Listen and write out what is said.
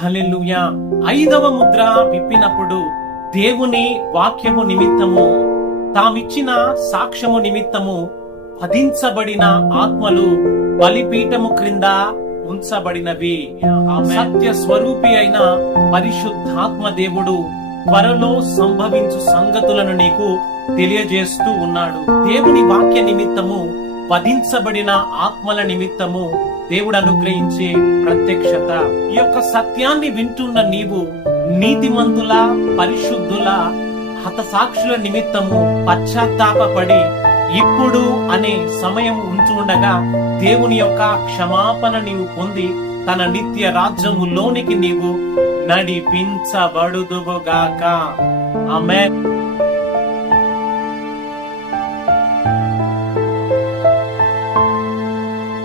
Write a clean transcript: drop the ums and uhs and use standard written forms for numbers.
హల్లెలూయా. 5వ ముద్ర విప్పినప్పుడు దేవుని వాక్యము నిమిత్తము, తామిచ్చిన సాక్ష్యము నిమిత్తము వధించబడిన ఆత్మలు బలిపీఠము క్రింద ఉంచబడినవి. సత్య స్వరూపి అయిన పరిశుద్ధాత్మ దేవుడు త్వరలో సంభవించు సంగతులను నీకు తెలియజేస్తూ ఉన్నాడు. దేవుని వాక్య నిమిత్తము వధించబడిన ఆత్మల నిమిత్తము దేవుడు అనుగ్రహించే ప్రత్యక్షత. ఈ యొక్క సత్యాన్ని వింటున్న నీవు నీతిమంతుల, పరిశుద్ధుల, హతసాక్షుల నిమిత్తము పశ్చాత్తాపపడి ఇప్పుడు అనే సమయం ఉంటుండగా దేవుని యొక్క క్షమాపణ నీవు పొంది తన నిత్య రాజ్యములోనికి నీవు నడిపించబడుదువుగాక. ఆమేన్.